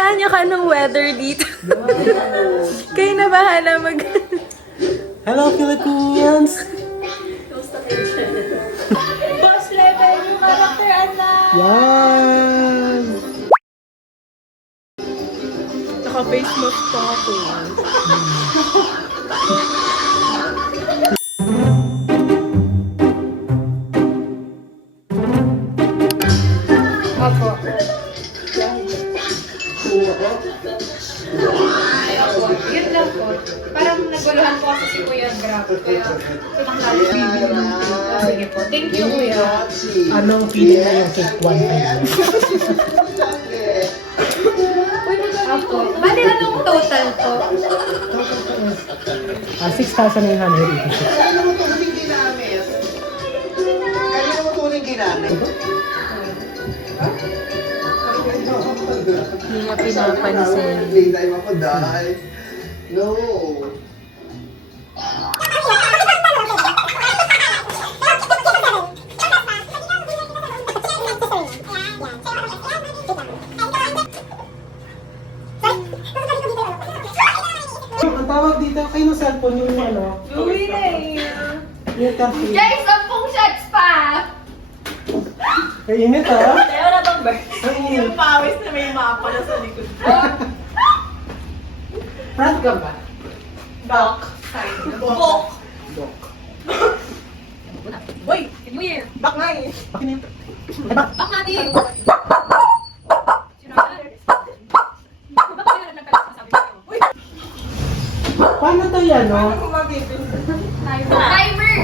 Hulaan niyo ka ng weather dito. Kayo na bahala mag... Hello, Philippines! Boss level yung character, anak! Yan! Naka-face mask pa ako. Opo. Yun lang po. Parang naguluhan po kasi si Kuya Grab. Kaya pinakilala ko yung sige po. Thank you, Kuya. Anong feeling na yung cake 1 Ako. Bali, anong total po? 6,986. Kaya mo tuling ginamit. Kaya mo tuling ginamit. Hindi niya pinapansin. Hindi tayo mapaday. No. Ang tawag dito, kayo ng cellphone yung ano? Yung cartoon. Guys, 10 shots pa! Kainit ah! Tayo na bang ba? Ang init. Pawis na may mapa na sa likod. Front ka ba? Back. Bok. Dok. Uy! Weird. Back nga eh. Pakinit. Ay ba? Bak natin! Paano to yan, no? Timer!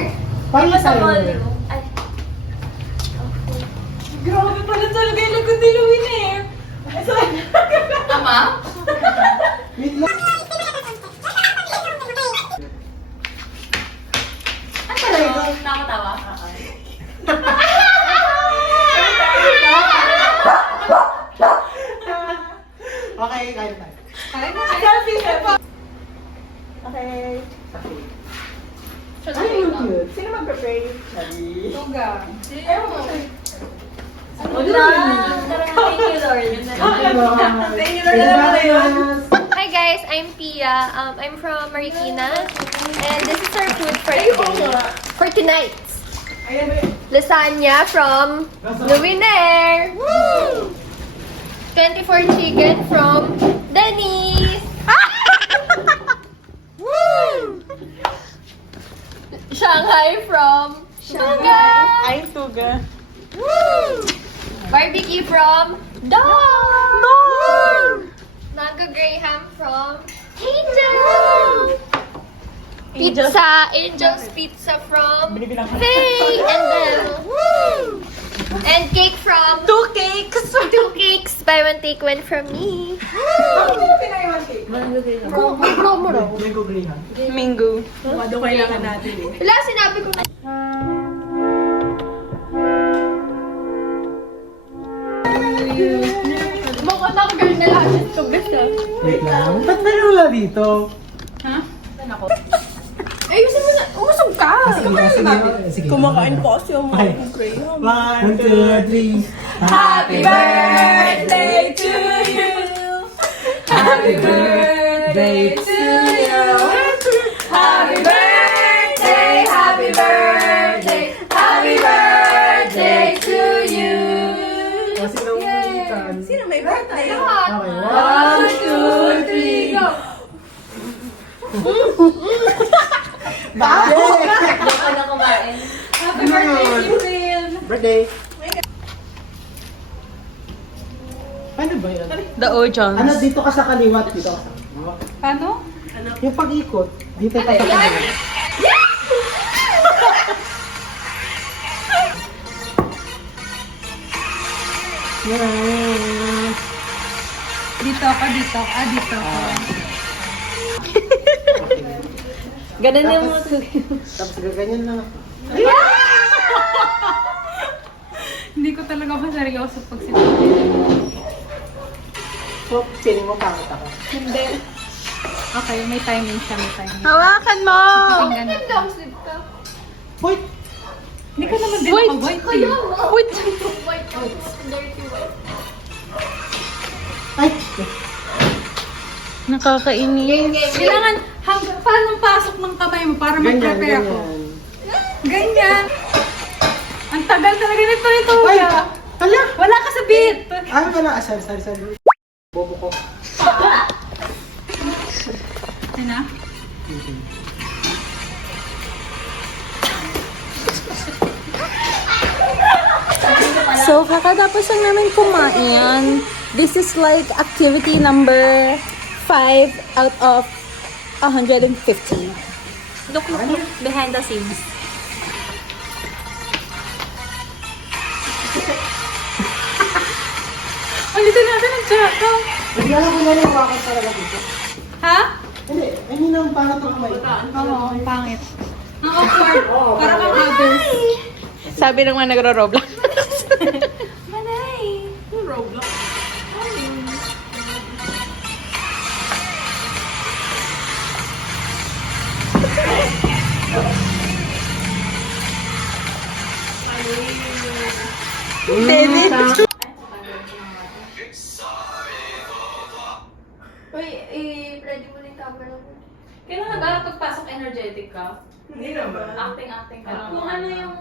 Paano tayo? Grabe pala talaga yung likod ni Louie eh. Ama? Wait lang. Ano talaga? Nakatawa? Okay, kain tayo. Selfie na po. Okay. Ay, yung cute. Sino mag-prepare? Tuga. Ewan ko sa'yo. Wala. Thank you, Lord. Thank you, Lord. Alam mo na yun. Hi guys, I'm Pia. I'm from Marikina, and this is our food for today. For tonight, Ayan ba yun? lasagna from Luminaire. Woo! 24 chicken from Denny's. Woo! Shanghai from Tuga. I'm Tuga. Woo! Barbecue from Dog. Woo! Mango Graham from Angel. Pizza, Angel's Pizza from Faye and then woo! And cake from 2 cakes! 2 cakes. Buy one take one from me. Sino pinaiwan cake? Promo raw. Mango green ha? Mingo. Ano kailangan natin eh. Wala, sinabi ko na. Mukha na girl na lahat yung tugas ah. Wait lang. Ba't may wala dito? Ayusin mo na. Umusog ka. Sige. Kumakain po kasi yung Okay. mga Graham. 1, 2, 3. Happy birthday to you! Happy birthday to you! Happy birthday, happy birthday, happy birthday to you! Kasi nang ulitan. Sino may birthday? Okay, 1, 2, 3, go! Bakit? Ako na kumain. Happy birthday, Cynthia! Birthday. Paano ba yun? The Ojons. Ano, dito ka sa kaliwat. Dito ka sa kaliwat. Paano? Yung pag-ikot. Dito ka sa kaliwat. Yan. Dito ako, dito ako. Dito ako. Ganun yung Tapos gaganyan lang ako. Hindi ko talaga maseryoso pag sinabi. So, feeling mo pangit ako. Hindi. Okay, may timing siya, may timing. hawakan mo! Pakinggan natin. Long sleeve ka. Wait! Hindi ka naman din Wait! ako white Kaya eh. mo. Wait! White. Dirty white. Ay! Nakakainis. Kailangan, paano pasok ng kamay mo para mag-prepare ako? Ganyan. Ang tagal talaga nito ito. Ay! Hala! Wala ka sa beat. Ay, wala. Sorry. Bobo ko. Yan na. So, kakatapos lang namin kumain. This is like activity number 5 out of 150. Look, behind the scenes. Ulitin natin ang tsaka. Hindi alam ko naliwakan talaga dito. Ha? Hindi, I mean, ang pangat ng kamay. Oo, ang pangit. Ang awkward. Parang ang others. Sabi ng mga nagro-roblox. Manay. Roblox. David. Uy, ready mo na yung camera mo. Kailangan ba pagpasok energetic ka? Hindi naman. Acting ka lang. Kung ano yung...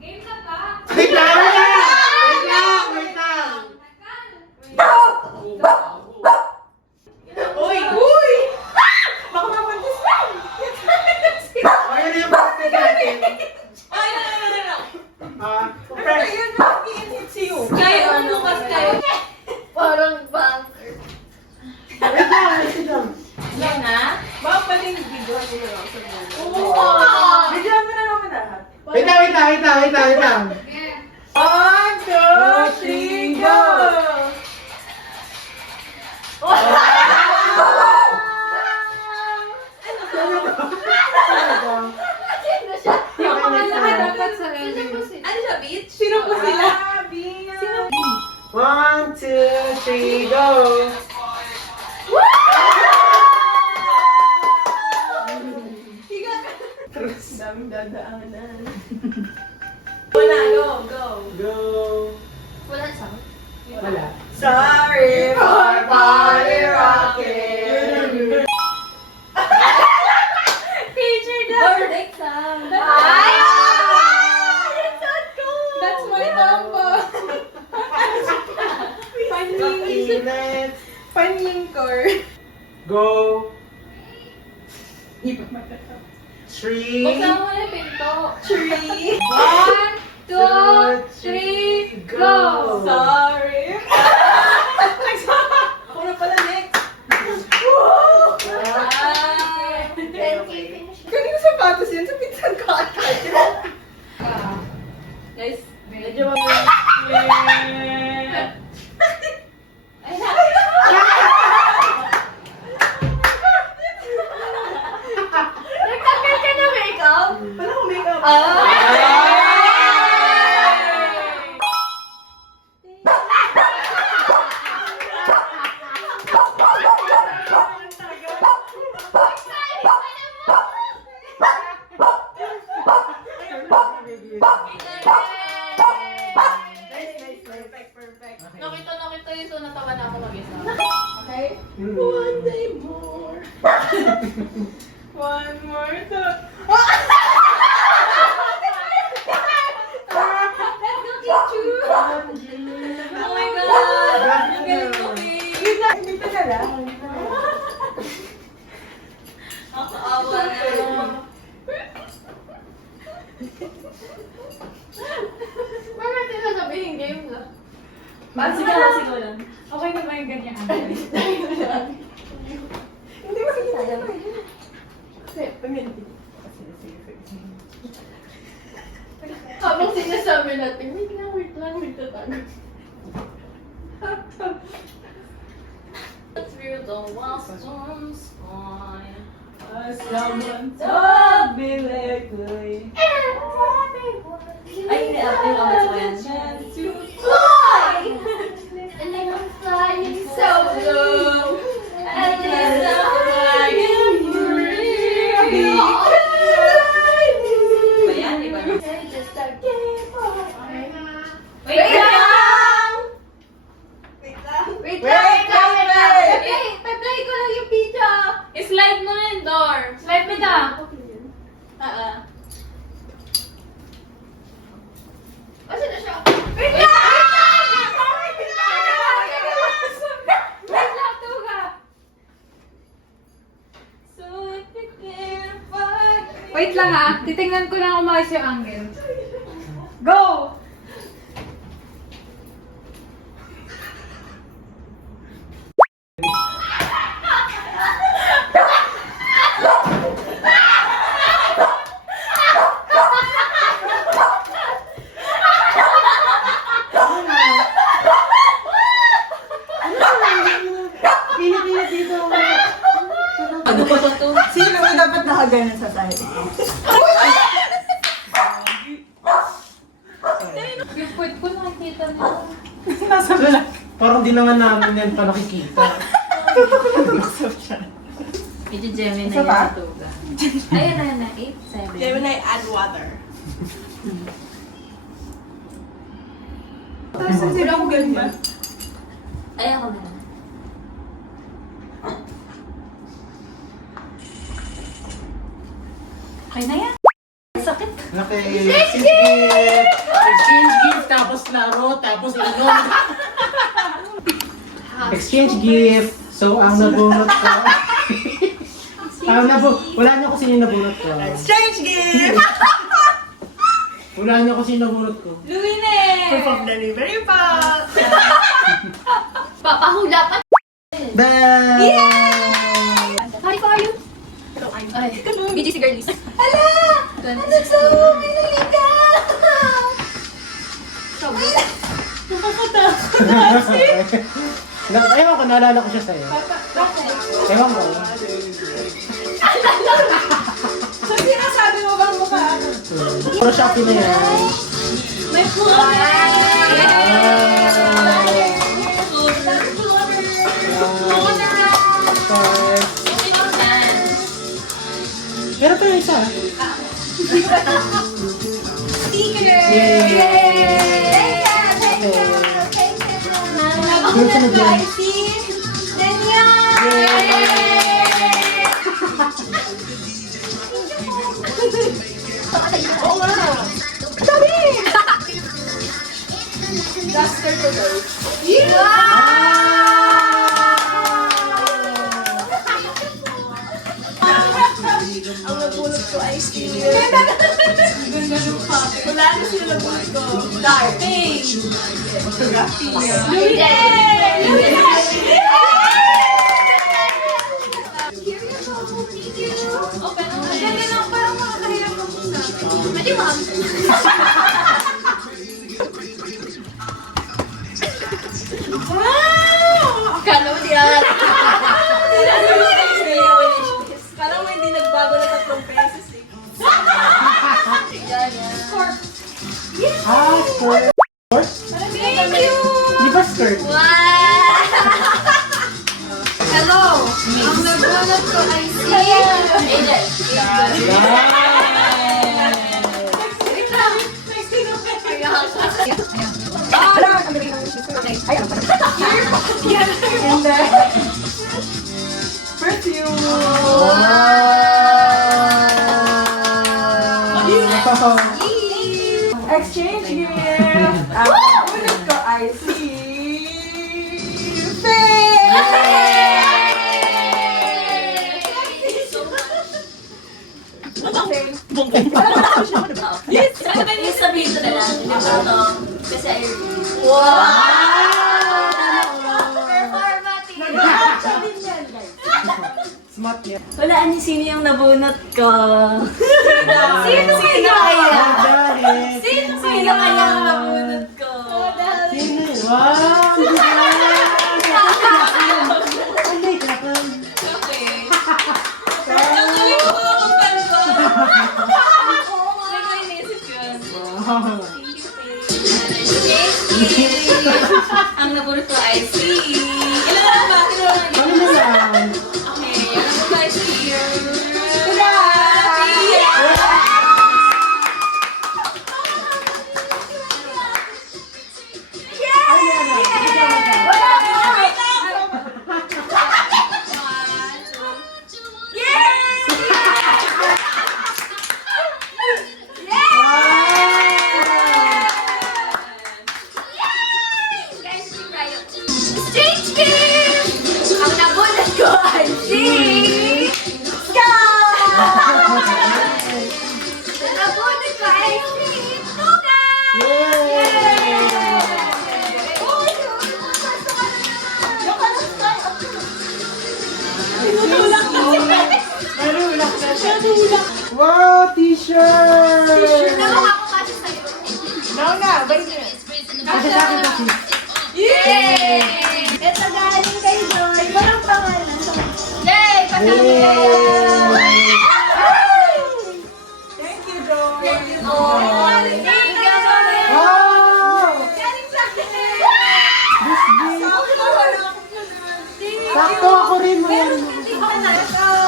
Game na ba? Wait lang! Wait lang! Wait lang! Uy! Uy! Baka mapantis lang! Ay, ano yung basket natin? Ay, no. Friends! Kayo, umukas kayo. Parang banker. Wait lang! Yan na? Wait lang! 1, 2, 3, go! Yung pangalahan dapat sa Ano siya, beach? Sino po sila? 1, 2, 3, go! Go! Wala sound. Wala. Sorry for body rocking. Teacher Verdict sound. Ay! That's so cool! That's my combo. Pakinet. Panlingkor. Go! Buksan 3, mo na yung pinto. 3, 1, 2, 3, go! Sorry. Ako na pala next. Kanina sapatos yun, sa pinsan ko agad. Guys, medyo Nagtanggal ka na makeup? wala akong makeup. Nakita yun, so natawa na ako mag-isa. Okay? One day more. One more to... Oh my God! Ang galing mo, babe! Dito na lang. Ako awa na. Bakit natin sasabihin game na? Sigaw lang. Okay na ba yung ganyan? Hindi mo sige na. Kasi, habang sinasabi natin, wait lang, tatago. That's real, the walls on spine. Someone told me lately. Ay, hindi, yung amas ko yan. Chance to Fly! And then I'm flying so low. And then I'm flying free. Ba yan, di ba? Just a game Wait lang! Wait lang! Wait lang! Wait lang ah. Titingnan ko lang umayos yung angle. Go! Sino naman dapat nakaganon sa tayo? Yung foot ko nakikita na. Nasa black. Parang di naman namin yan pa nakikita. Medyo Gemini Isa pa? ito. Ayun na, 8, 7. Gemini, add water. Tapos sila ko ganyan. Ay, ako na. Okay na yan. Sakit. Okay, exchange gift! Exchange gift, tapos laro, tapos inom. Exchange gift. So, ang nabunot ko. Wala niyo kung sino yung nabunot ko. Exchange gift! Wala niyo kung sino yung nabunot ko. Proof of delivery pa! Papahula pa. Bye! Hi, how are you? Ay, BGC girlies. Hala! Ano sa minili ka? Ewan ko, naalala ko siya sa'yo. Ewan ko. So, sinasabi mo bang mukha ako? Puro Shopee na yan. May Pero pa yung isa. Sticker! Yay! Gusto na dyan. Duster to go. Ang nabulot ko ay skin. Ganda ng pop. Wala na sila nabulot ko. Dark. Pink. Ganda lang, parang makakahirap ako sa akin. Pwede mo. Kala mo yan. Parang hindi nagbago na 3 pesos eh. Ah, skirt. Thank you! Di ba skirt? Hello! Ang nabunot ko ay si... Angel. Wait lang. And then, perfume. Exchange gift. Ang nabulot ko ay si Yes! Ano ba yung sabihin ko na lang? Hindi ba ito? Kasi I read. Smart yan. Walaan niyo sino yung nabunot ko. Sino kaya? Dahil. Sino kaya ang nabunot ko? Sino yun? Wow! Hindi ka pa. Wow. Ang nabunot ko ay si... Ilan na ba? Ano na lang? Okay, ang nabunot ko ay si... Wow, t-shirt! Yay! Ito galing kay Joy. Walang pangalan. Yay! Pasama Yay! Thank you, Joy. Thank you so much. Thank you so much. Wow! Galing sa akin. Sakto ako rin, mayroon ako.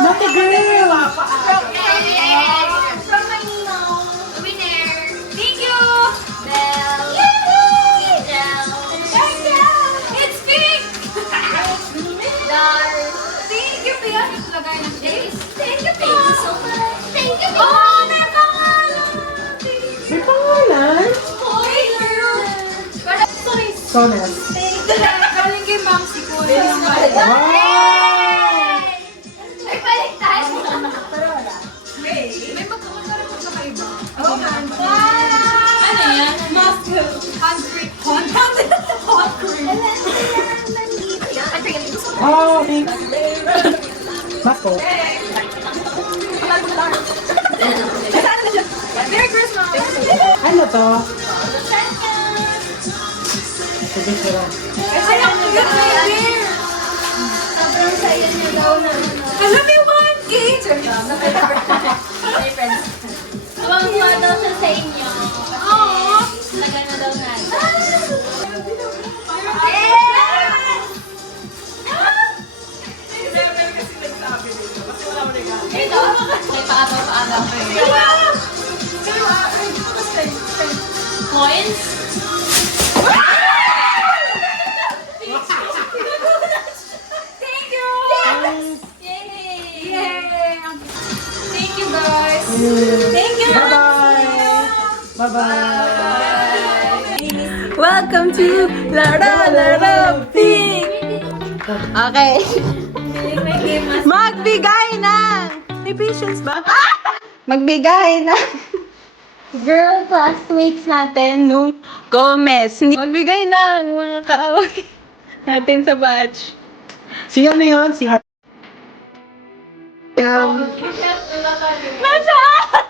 Mati girl! From Manino. Winner. Thank you. Bell. It's pink. Dar. Thank you, Pia. Lagay ng days. Thank you, Pia. Thank you so much. Thank you, Pia. Oh, may pangalan. May pangalan? Thank you. Sonas. Galing kay Mamsi ko. Wow! May baliktad. May magkakaiba. Ano yan? Muscle. Concrete. Oh, thanks. Mako. Merry Christmas. Ano to? Sige, sira. Ay, ang cute na yun. Sobrang saya niya daw na ano. Alam mo yung 1K? Tuwang-tuwa daw siya sa inyo. Oo. Tagal na daw natin. Ito, may paagaw-paagaw kayo. Coins? Thank you! Yay! Thank you, guys. Thank you. Bye-bye! Bye-bye! Welcome to Lara Pink! Okay. Magbigay ng... May patience ba? Magbigay ng... Girl classmates natin nung Gomez. Magbigay ng mga kaaway natin sa batch. Si ano yun? Si Har... Nasaan?